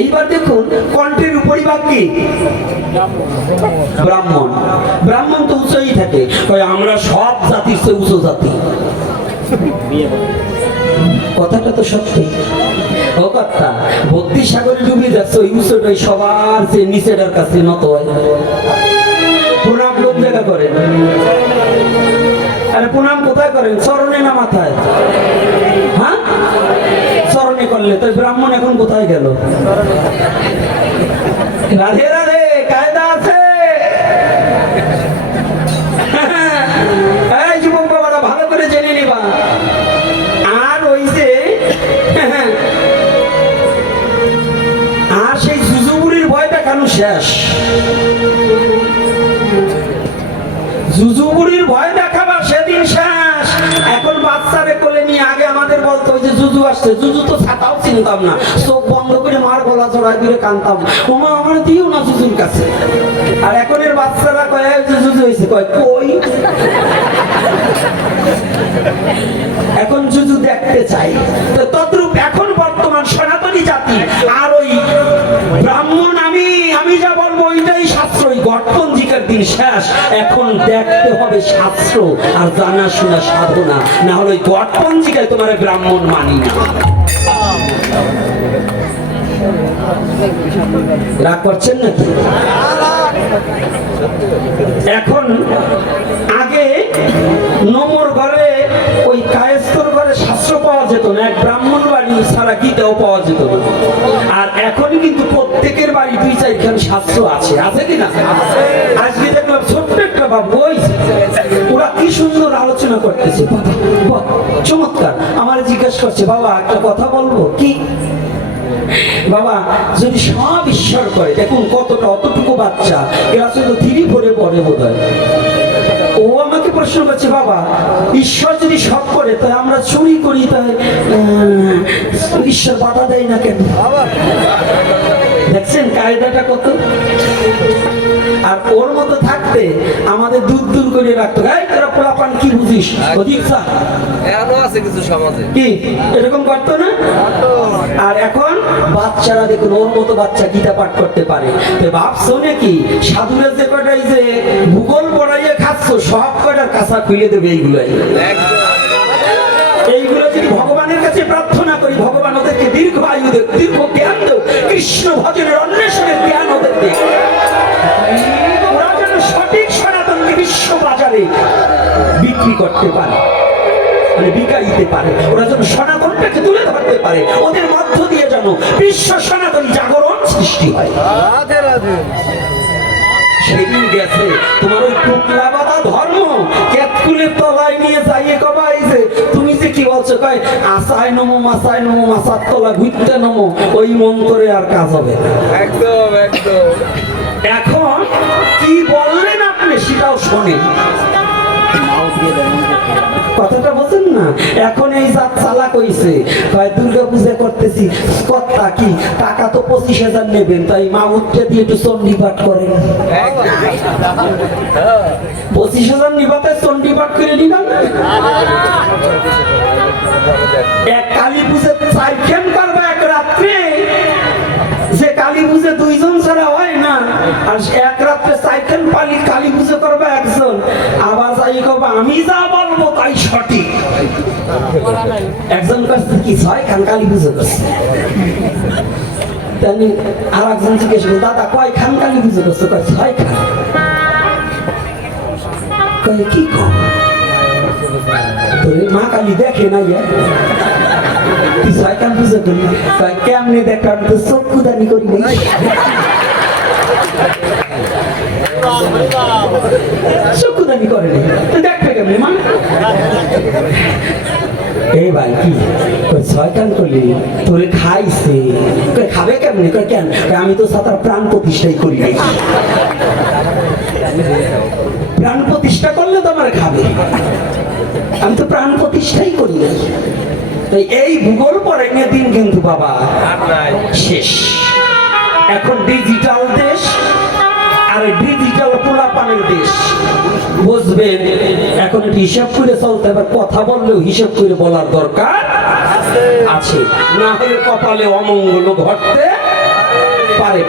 এইবার দেখুন কণ্ঠের উপরিভাগ কি? ব্রাহ্মণ। ব্রাহ্মণ তো উঁচুই থাকে, আমরা সব জাতির চেয়ে উঁচু জাতি। কথাটা তো সত্যি। ও কথা, ভক্তি সাগরে ডুবে যাচ্ছে, ওই উঁচুটাই সবার চেয়ে নিচেটার কাছে নত হয়। প্রণাম কোন জায়গা করেন? আরে প্রণাম কোথায় করেন? চরণে না মাথায়? হ্যাঁ, চরণে করলে। তো ব্রাহ্মণ এখন কোথায় গেল? রাধে রাধে, কায়দা আছে। এই যুবক বাবারা ভালো করে জেনে নিবা। আর ওই যে আর সেই জুজুবুড়ির ভয় দেখানো শেষ। জুজুবুড়ির ভয় দেখাবা সেদিন শেষ। এখন বাচ্চারে কোলে নিয়ে, আগে আমাদের বলতো ওই যে জুজু আসছে, জুজু তো ছাতাও চিনতাম না, চোখ বন্ধ করে মার গলা জড়ায় দিয়ে কানতাম, ওমা আমার দিও না জুজুর কাছে। আর এখনের বাচ্চারা কয় যে জুজু হয়েছে, কয় কই। এখন জুজু দেখতে চাই। তদ্রূপ এখন বর্তমান সনাতনী জাতি আর ওই ব্রাহ্মণ আমি যা বলবো ওইটাই শাস্ত্র। ওই গঠপঞ্জিকার দিন শেষ। এখন দেখতে হবে শাস্ত্র আর জানা শোনা সাধনা, না হলে ওই গঠপঞ্জিকায় তোমার ব্রাহ্মণ মানি না। রাগ করছেন নাকি? এখন আগে নমর ঘরে, ওই কায়েস্তর ঘরে শাস্ত্র পাওয়া যেত না, এক ব্রাহ্মণ বাড়ি ছাড়া গীতাও পাওয়া যেত না। আর এখন কিন্তু প্রত্যেকের বাড়ি 2-4খান শাস্ত্র আছে, আছে কিনা? আজকে দেখলাম ছোট্ট একটা বই, ওরা কি সুন্দর আলোচনা করতেছে, চমৎকার। আমার জিজ্ঞাসা করছে, বাবা একটা কথা বলবো কি? বাবা যদি সব ঈশ্বর করে, দেখুন কতটা, অতটুকু বাচ্চা, এরা শুধু 3-4 পড়ে বোধ হয়। ও আমাকে প্রশ্ন করছে, বাবা ঈশ্বর যদি সব করে, তাই আমরা চুরি করি, তাই ঈশ্বর বাধা দেয় না কেন? দেখছেন কায়দাটা কত। আর ওর মতো থাকতে আমাদের দূর করে রাখতো, এই তোরা পোলাপান কি বুঝিস, অধিক আছে কিছু সমাজে কি এরকম করতো না? আর এখন বাচ্চারা দেখুন, ওর মতো বাচ্চা গীতা পাঠ করতে পারে। তো ভাবছো নাকি সাধুরা যে কটাই যে ভূগোল পড়াইয়ে খাচ্ছ, সব কটার কাঁচা খুলে দেবে এইগুলাই। এইগুলো যদি ভগবানের কাছে প্রার্থনা করি, ভগবান ওদেরকে দীর্ঘ আয়ু দেব, দীর্ঘ জ্ঞান দেব, কৃষ্ণ ভজনের অন্বেষণের জ্ঞান ওদের দেব, ওরা যেন সঠিক সনাতনকে বিশ্ব বাজারে বিক্রি করতে পারে, মানে বিকাইতে পারে। ওরা যেন সনাতনটাকে তুলে ধরতে পারে, ওদের মধ্য দিয়ে যেন বিশ্ব সনাতন জাগরণ সৃষ্টি হয়। রাধে রাধে। সেদিন গেছে তোমার ওই টুকলা বাঁধা ধর্ম কেতকুলের তলায় নিয়ে যাইয়ে কবাই যে তুমি যে কি বলছো, কয় আসায় নমো মাসায় নমো, মাসার তলা ঘুরতে নমো, ওই মন্ত্রে আর কাজ হবে একদম একদম। এখন কি বললেন আপনি সেটাও শোনেন, কথাটা বলছেন না? এখন এই জাত চালাক হইছে, দুর্গা পূজা করতেছি, কথা কি টাকা তো 25,000 নেবেন, তাই মাউটটা দিয়ে একটু চণ্ডী পাঠ করেন। 25,000 নিবাতে চণ্ডী পাঠ করে নিবেন। এক কালী পুজো 4খান করবে এক রাত্রে, যে কালী পুজো 2 জন ছাড়া হয় না, আর এক রাত্রে 4খান পালি কালী পুজো করবে একজন। আবার যাই করবো আমি যা বলবো তাই সঠিক। একজন করছে কি 6খান কালী পুজো করছে, আর একজন জিজ্ঞেস করছে, দাদা কয়খান কালী পুজো করছে? কয় 6খান। কয় কি কম, তোর মা কালী দেখে না? তুই 6খান পুজো করি? কেমনে দেখো, আমি তো চক্ষুদানি করি নাই। চক্ষুদানি করে নি, দেখবে কেমনে মা? এই ভাই কি 6খান করলি, তোরে খাইছে, খাবে কেমনে? কেন? আমি তো সাতার প্রাণ প্রতিষ্ঠাই করি নাই। প্রাণ প্রতিষ্ঠা করলে তো আমার খাবে, আমি তো প্রাণ প্রতিষ্ঠাই করি নাই। তাই এই ভূগোল পড়াইনে দিন কিন্তু বাবা শেষ। এখন ডিজিটাল দেশ আর ডিজিটাল পোলাপানের দেশ, বুঝবেন? এখন একটু হিসাব করে চলতে হবে, কথা বললেও হিসাব করে বলার দরকার আছে, না হলে কপালে অমঙ্গল ঘটতে পারে।